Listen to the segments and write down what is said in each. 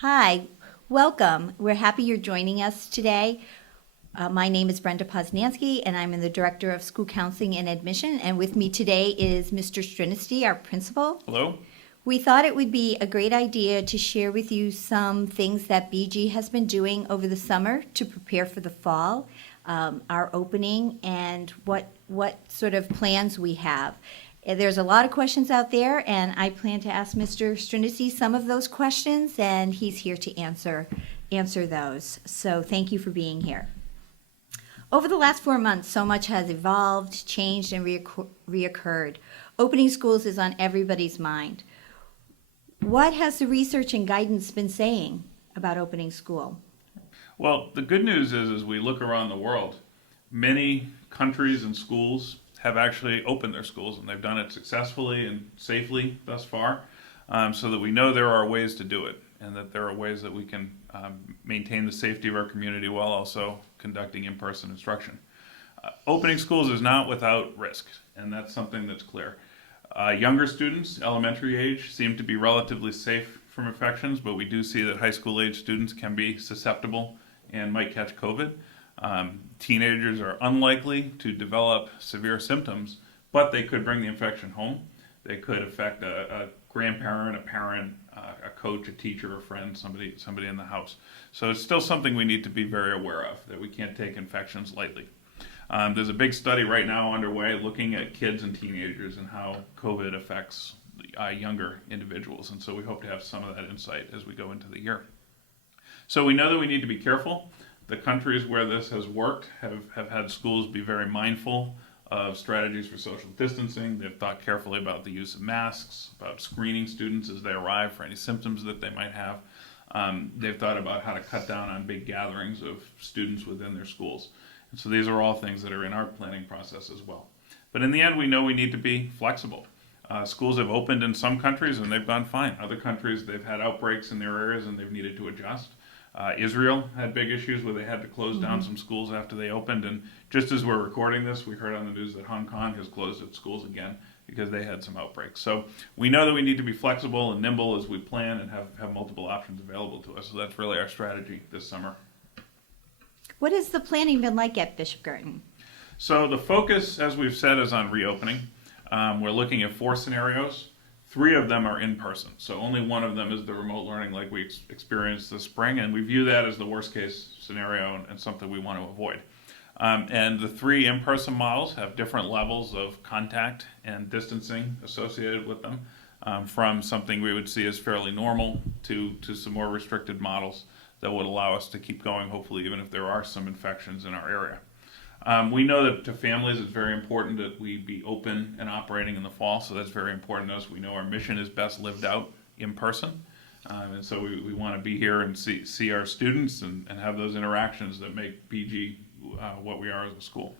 Hi, welcome. We're happy you're joining us today. My name is Brenda Poznanski, and I'm the Director of School Counseling and Admission. And with me today is Mr. Strniste, our principal. Hello? We thought it would be a great idea to share with you some things that BG has been doing over the summer to prepare for the fall, our opening, and what sort of plans we have. There's a lot of questions out there, and I plan to ask Mr. Strniste some of those questions, and he's here to answer those. So thank you for being here. Over the last 4 months, so much has evolved, changed, and reoccurred. Opening schools is on everybody's mind. What has the research and guidance been saying about opening school? Well, the good news is, as we look around the world, many countries and schools have actually opened their schools, and they've done it successfully and safely thus far, so that we know there are ways to do it, and that there are ways that we can maintain the safety of our community while also conducting in-person instruction. Opening schools is not without risk, and that's something that's clear. Younger students, elementary age, seem to be relatively safe from infections, but we do see that high school age students can be susceptible and might catch COVID. Teenagers are unlikely to develop severe symptoms, but they could bring the infection home. They could affect a grandparent, a parent, a coach, a teacher, a friend, somebody in the house. So it's still something we need to be very aware of, that we can't take infections lightly. There's a big study right now underway looking at kids and teenagers and how COVID affects younger individuals, and so we hope to have some of that insight as we go into the year. So we know that we need to be careful. The countries where this has worked have had schools be very mindful of strategies for social distancing. They've thought carefully about the use of masks, about screening students as they arrive for any symptoms that they might have. They've thought about how to cut down on big gatherings of students within their schools. And so these are all things that are in our planning process as well. But in the end, we know we need to be flexible. Schools have opened in some countries and they've gone fine. Other countries, they've had outbreaks in their areas and they've needed to adjust. Israel had big issues where they had to close down some schools after they opened, and just as we're recording this, we heard on the news that Hong Kong has closed its schools again because they had some outbreaks. So we know that we need to be flexible and nimble as we plan and have multiple options available to us. So that's really our strategy this summer. What has the planning been like at Bishop Guertin? So the focus, as we've said, is on reopening. We're looking at 4 scenarios. 3 of them are in person, so only one of them is the remote learning like we experienced this spring, and we view that as the worst case scenario and something we want to avoid. And the 3 in-person models have different levels of contact and distancing associated with them, from something we would see as fairly normal to some more restricted models that would allow us to keep going, hopefully, even if there are some infections in our area. We know that to families it's very important that we be open and operating in the fall, so that's very important to us. We know our mission is best lived out in person, and so we want to be here and see our students and have those interactions that make BG what we are as a school.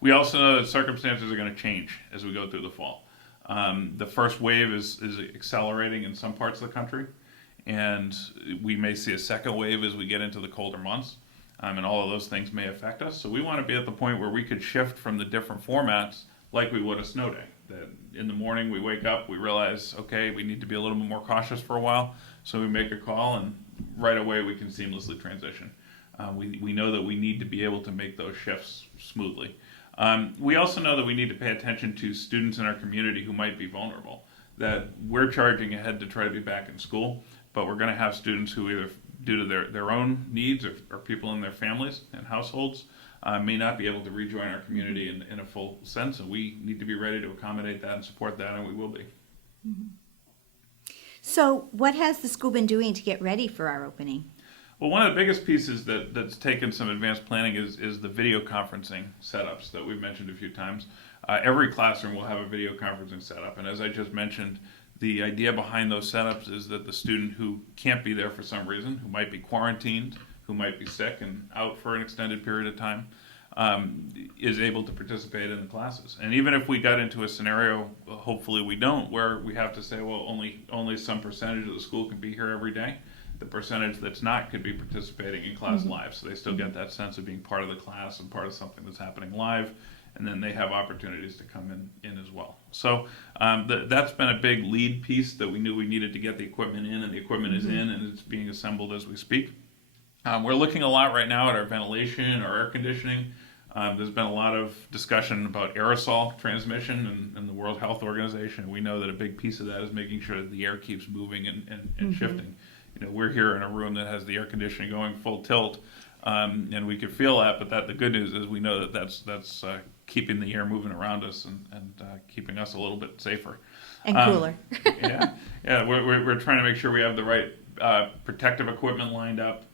We also know that circumstances are going to change as we go through the fall. The first wave is accelerating in some parts of the country, and we may see a second wave as we get into the colder months. And all of those things may affect us. So we want to be at the point where we could shift from the different formats like we would a snow day. That in the morning we wake up, we realize, okay, we need to be a little bit more cautious for a while. So we make a call and right away we can seamlessly transition. We know that we need to be able to make those shifts smoothly. We also know that we need to pay attention to students in our community who might be vulnerable. That we're charging ahead to try to be back in school, but we're going to have students who either due to their own needs or people in their families and households may not be able to rejoin our community in a full sense, and we need to be ready to accommodate that and support that, and we will be. Mm-hmm. So what has the school been doing to get ready for our opening? Well, one of the biggest pieces that's taken some advanced planning is the video conferencing setups that we've mentioned a few times. Every classroom will have a video conferencing setup, and as I just mentioned, the idea behind those setups is that the student who can't be there for some reason, who might be quarantined, who might be sick and out for an extended period of time, is able to participate in the classes. And even if we got into a scenario, hopefully we don't, where we have to say, well, only some percentage of the school can be here every day, the percentage that's not could be participating in class live. So they still get that sense of being part of the class and part of something that's happening live, and then they have opportunities to come in as well. So That's been a big lead piece that we knew we needed to get the equipment in, and the equipment is in, and it's being assembled as we speak. We're looking a lot right now at our ventilation, our air conditioning. There's been a lot of discussion about aerosol transmission in the World Health Organization. We know that a big piece of that is making sure that the air keeps moving and shifting. We're here in a room that has the air conditioning going full tilt, and we could feel that. But the good news is we know that that's keeping the air moving around us and keeping us a little bit safer And cooler. yeah. We're trying to make sure we have the right protective equipment lined up.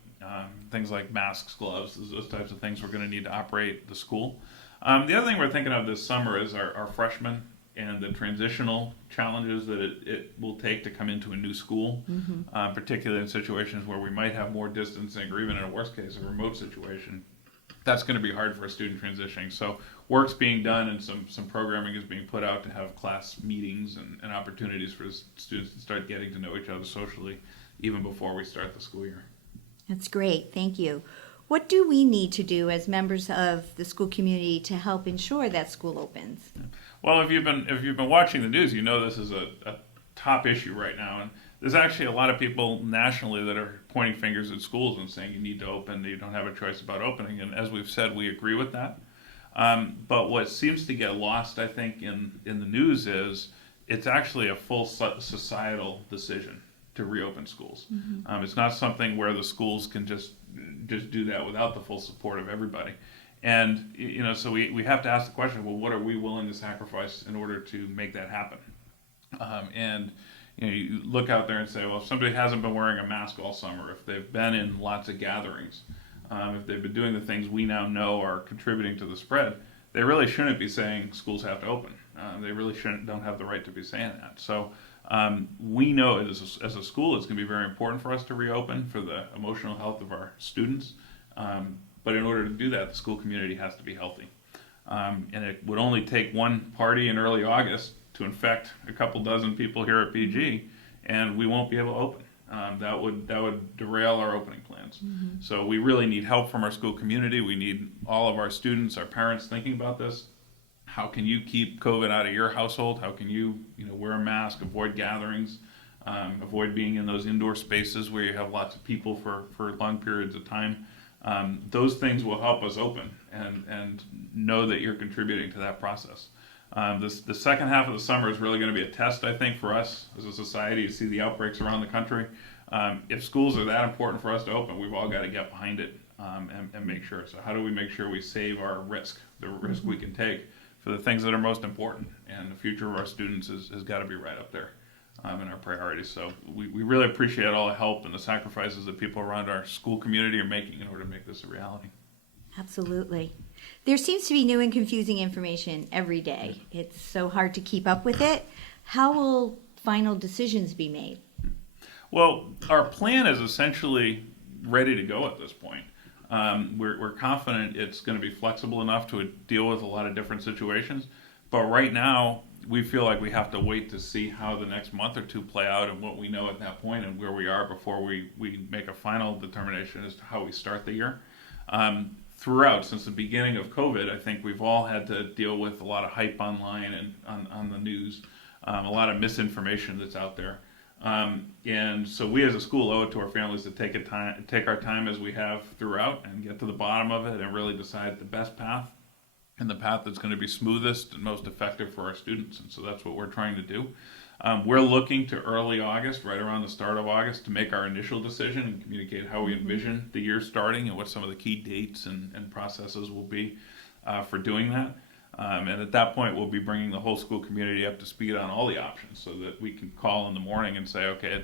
Things like masks, gloves, those types of things we're going to need to operate the school. The other thing we're thinking of this summer is our freshmen and the transitional challenges that it will take to come into a new school, particularly in situations where we might have more distancing, or even in a worst case, a remote situation. That's going to be hard for a student transitioning. So work's being done, and some programming is being put out to have class meetings and opportunities for students to start getting to know each other socially even before we start the school year. That's great. Thank you. What do we need to do as members of the school community to help ensure that school opens? Well, if you've been watching the news, you know this is a top issue right now, and there's actually a lot of people nationally that are pointing fingers at schools and saying you need to open, you don't have a choice about opening. And as we've said, we agree with that. But what seems to get lost, I think, in the news is it's actually a full societal decision to reopen schools. It's not something where the schools can just do that without the full support of everybody. And so we have to ask the question, well, what are we willing to sacrifice in order to make that happen? You look out there and say, well, if somebody hasn't been wearing a mask all summer, if they've been in lots of gatherings, if they've been doing the things we now know are contributing to the spread, they really shouldn't be saying schools have to open. They really don't have the right to be saying that. So we know as a school it's going to be very important for us to reopen for the emotional health of our students. But in order to do that, the school community has to be healthy. And it would only take one party in early August to infect a couple dozen people here at PG, and we won't be able to open. That would derail our opening plans. So we really need help from our school community. We need all of our students, our parents thinking about this. How can you keep COVID out of your household? How can you wear a mask, avoid gatherings, avoid being in those indoor spaces where you have lots of people for long periods of time? Those things will help us open and know that you're contributing to that process. The second half of the summer is really going to be a test, I think, for us as a society to see the outbreaks around the country. If schools are that important for us to open, we've all got to get behind it and make sure. So how do we make sure we save our risk, the risk we can take for the things that are most important? And the future of our students has got to be right up there in our priorities. So we really appreciate all the help and the sacrifices that people around our school community are making in order to make this a reality. Absolutely. There seems to be new and confusing information every day. It's so hard to keep up with it. How will final decisions be made? Well, our plan is essentially ready to go at this point. We're confident it's going to be flexible enough to deal with a lot of different situations. But right now, we feel like we have to wait to see how the next month or two play out and what we know at that point and where we are before we make a final determination as to how we start the year. Throughout, since the beginning of COVID, I think we've all had to deal with a lot of hype online and on the news, a lot of misinformation that's out there. And so we as a school owe it to our families to take our time as we have throughout and get to the bottom of it and really decide the best path and the path that's going to be smoothest and most effective for our students. And so that's what we're trying to do. We're looking to early August, right around the start of August, to make our initial decision and communicate how we envision the year starting and what some of the key dates and processes will be for doing that. And at that point, we'll be bringing the whole school community up to speed on all the options so that we can call in the morning and say, okay,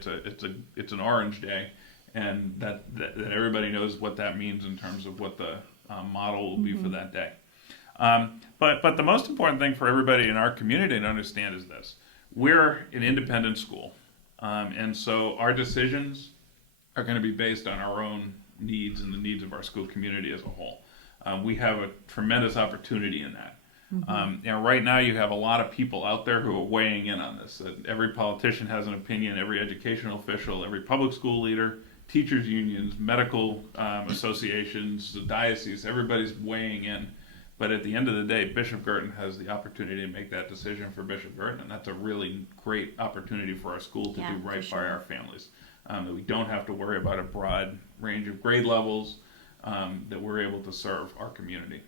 it's an orange day, and that everybody knows what that means in terms of what the model will be for that day. But the most important thing for everybody in our community to understand is this. We're an independent school, and so our decisions are going to be based on our own needs and the needs of our school community as a whole. We have a tremendous opportunity in that. Right now you have a lot of people out there who are weighing in on this. Every politician has an opinion, every educational official, every public school leader, teachers unions, medical associations, the diocese, everybody's weighing in But at the end of the day, Bishop Girton has the opportunity to make that decision for Bishop Girton, and that's a really great opportunity for our school to Yeah, do right for by sure. our families. That we don't have to worry about a broad range of grade levels, that we're able to serve our community.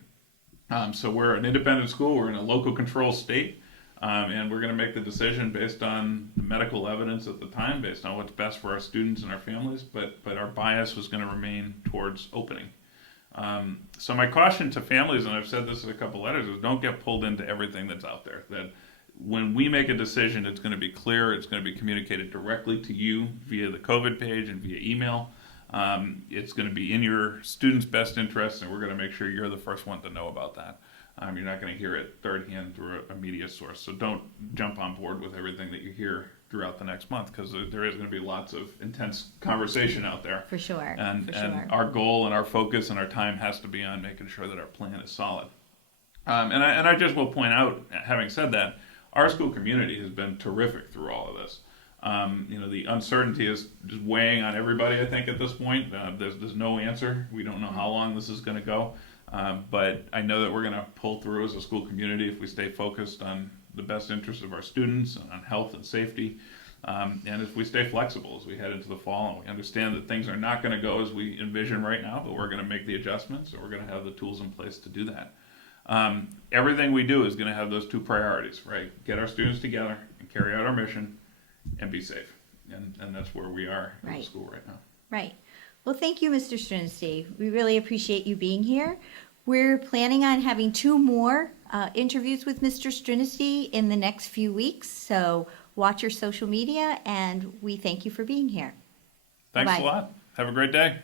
So we're an independent school, we're in a local control state, and we're going to make the decision based on the medical evidence at the time, based on what's best for our students and our families, but our bias was going to remain towards opening. So my caution to families, and I've said this in a couple letters, is don't get pulled into everything that's out there. That when we make a decision, it's going to be clear, it's going to be communicated directly to you via the COVID page and via email. It's going to be in your students' best interest, and we're going to make sure you're the first one to know about that. You're not going to hear it third hand through a media source. So don't jump on board with everything that you hear throughout the next month, because there is going to be lots of intense conversation out there. For sure. And for sure. our goal and our focus and our time has to be on making sure that our plan is solid. And I just will point out, having said that, our school community has been terrific through all of this. The uncertainty is just weighing on everybody, I think, at this point. There's no answer. We don't know how long this is going to go. But I know that we're going to pull through as a school community if we stay focused on the best interests of our students and on health and safety. And if we stay flexible as we head into the fall, and we understand that things are not going to go as we envision right now, but we're going to make the adjustments, and we're going to have the tools in place to do that. Everything we do is going to have those two priorities, right? Get our students together and carry out our mission and be safe. And that's where we are in the Right. school right now. Right. Well, thank you, Mr. Strniste. We really appreciate you being here. We're planning on having 2 more interviews with Mr. Strniste in the next few weeks. So watch your social media, and we thank you for being here. Thanks Bye-bye. a lot. Have a great day.